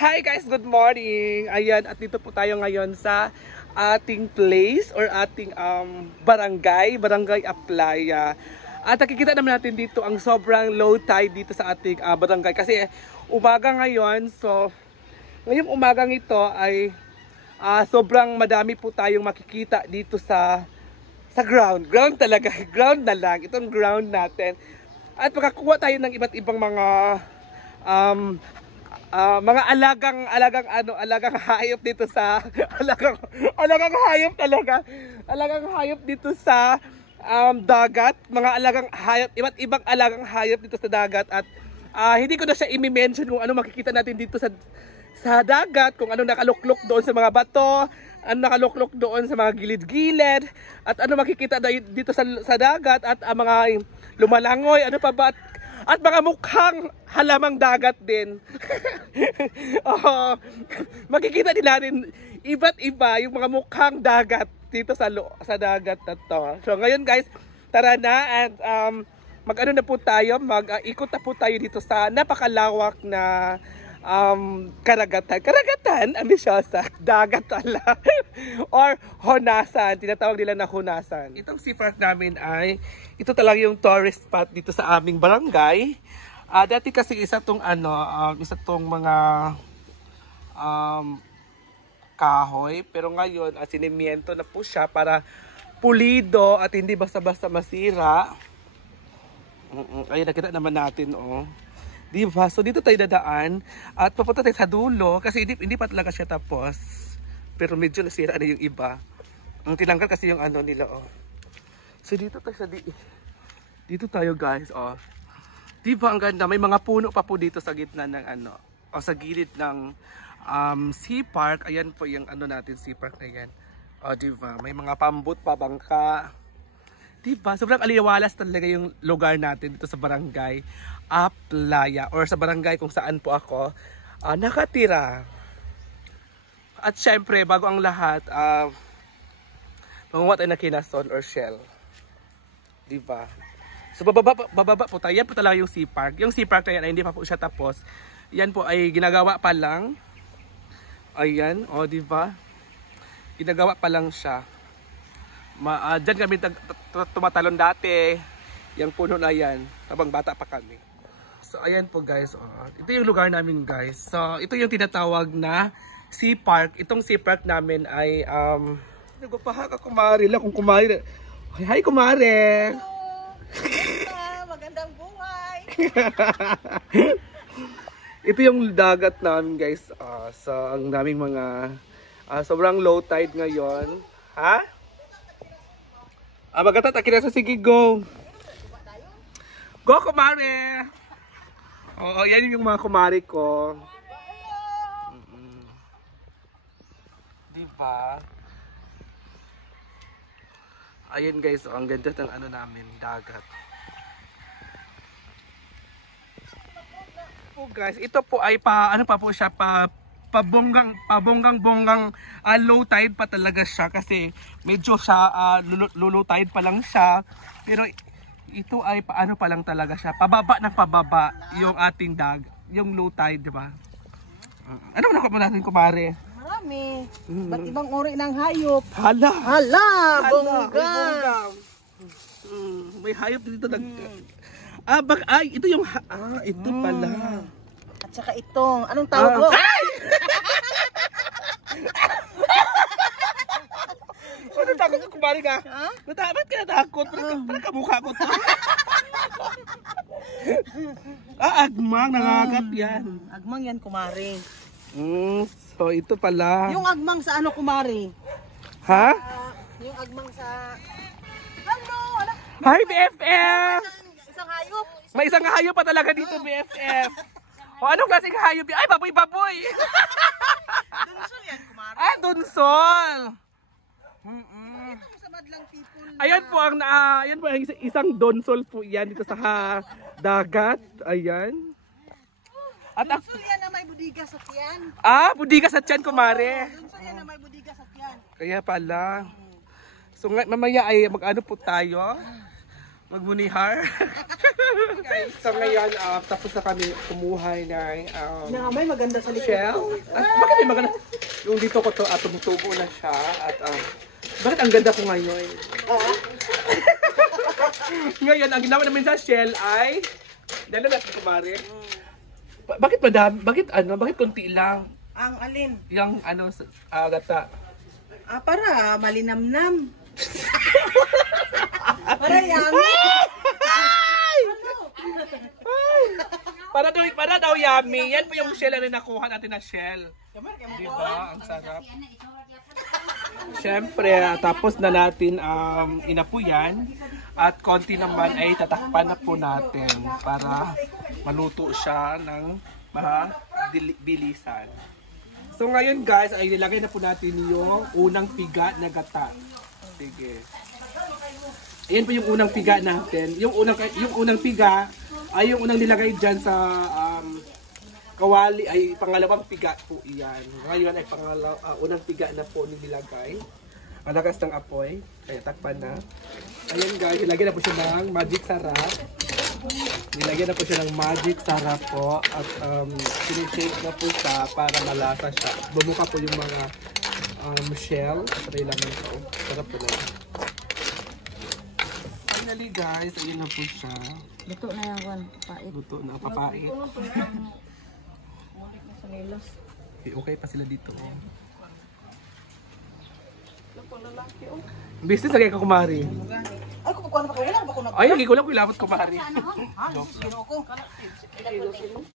Hi guys, good morning! Ayan, at dito po tayo ngayon sa ating place or ating barangay Aplaya. At nakikita naman natin dito ang sobrang low tide dito sa ating barangay kasi umaga ngayon. So, ngayong umagang ito ay sobrang madami po tayong makikita dito sa ground. Ground talaga, ground na lang. Itong ground natin. At makakuha tayo ng iba't ibang mga alagang hayop dito sa alagang hayop talaga. Alagang hayop dito sa dagat, mga alagang hayop, iba't ibang alagang hayop dito sa dagat at hindi ko na siya i-mention kung ano makikita natin dito sa dagat, kung ano nakaluklok doon sa mga bato, ano nakaluklok doon sa mga gilid-gilid, at ano makikita dito sa dagat at mga lumalangoy, ano pa ba at mga mukhang halamang dagat din. Makikita nila rin iba't iba yung mga mukhang dagat dito sa dagat na to. So ngayon guys, tara na at mag-ano na po tayo, mag-ikot na po tayo dito sa napakalawak na karagatan, ambisyosa, dagat pala, or honasan, tinatawag nila na honasan. Itong sea park namin ay, ito talaga yung tourist spot dito sa aming barangay. Dati kasi isa tong mga kahoy, pero ngayon sinimiento na po siya para pulido at hindi basta-basta masira. Ayun, nakita naman natin, oh. Diba? So dito tayo dadaan at papunta tayo sa dulo kasi hindi pa talaga siya tapos. Pero medyo nasira na yung iba. Ang tinanggal kasi yung ano nila, oh. So dito tayo guys, oh. Diba ang ganda? May mga puno pa po dito sa gitna ng sa gilid ng sea park. Ayan po yung natin, sea park na yan. Oh, diba? May mga pambut pa, bangka. Diba? Sobrang aliwalas talaga yung lugar natin dito sa barangay Aplaya or sa barangay kung saan po ako nakatira. At syempre, bago ang lahat, manguha tayo na kinason or shell. Diba? So bababa po tayo. Yan po talaga yung sea park. Yung sea park na yan ay hindi pa po siya tapos. Yan po ay ginagawa pa lang. Ayan, o diba? Ginagawa pa lang siya. Diyan kami tumatalon dati. Yung puno na yan. Habang bata pa kami. So ayan po guys. Ito yung lugar namin guys. So ito yung tinatawag na sea park. Itong sea park namin ay nagpapaha ka kumari lang. Kung kumari. Hi kumari. Magandang buhay. Ito yung dagat namin guys. Sa ang daming mga sobrang low tide ngayon. Ha? Magatatak na sa sige, go. Go, kumare. Oo, yan yung mga kumare ko. Diba? Ayan guys, ang ganda ng namin, dagat. Po guys, ito po ay pabonggang low tide pa talaga siya kasi medyo siya low tide pa lang siya, pero ito ay paano pa lang talaga siya, pababa yung ating yung low tide, di ba? Ano nakuha mo natin kumare? Marami. Ba't ibang uri ng hayop? Hala, Bongga. May hayop dito ito yung ito pala. At saka itong, anong tawag ko? Natakot ka kumari ka? Ba't ka natakot? Parang kamukha ko to. Agmang, nangagat yan. Agmang yan, kumari. So ito pala. Yung agmang sa kumari? Ha? Yung agmang sa... Hi BFF! Isang hayop. May isang hayop pa talaga dito BFF. O anong klaseng hayop yan? Ay, baboy! Dunsol yan, kumari. Dunsol! Sa madlang people na... Ayan po ang isang donsol po yan dito sa dagat. Ayan. At Dunsol yan na may budiga sa tiyan. budiga sa tiyan, kumare. Dunsol yan na may budiga sa tiyan. Kaya pala. So mamaya ay mag-ano po tayo. Magbunihar. Guys, so ngayon, tapos na kami kumuhay ng May maganda sa likod. shell. Bakit may maganda? Yung dito ko to, tumutubo na siya. At bakit ang ganda ko ngayon? Ngayon, ang ginawa namin sa shell ay dala natin kumari. Bakit madami? Bakit konti lang? Ang alin? Yung gata. Para malinamnam. Para yummy. Para daw yummy. Yan po yung shell na rin nakuha natin na shell. Diba? Ang sarap. Siyempre, tapos na natin inapuyan. At konti naman ay tatakpan na po natin para maluto siya ng bilisan. So ngayon guys, ay nilagay na po natin yung unang piga na gata. Sige. Ayan po yung unang piga natin. Yung unang piga ay yung unang nilagay dyan sa kawali ay pangalawang piga po iyan. Ngayon ay unang piga na po nilagay. Ang lakas ng apoy, kaya takpan na. Ayan guys, nilagyan na po siya ng magic sarap. Nilagyan na po siya ng magic sarap po at sinishake na po siya para malasa siya. Bumuka po yung mga shell at laman ito. Sarap po na. Finally guys, ayun na po siya. Luto na yan, Juan. Pait. Luto na, papait. Okay pa sila dito. Business lagi ka kumari. Ay, kung paano pa ko, wala ba ko nag- Ay, lagi ko lang kulabot kumari. Ha? Sino ko?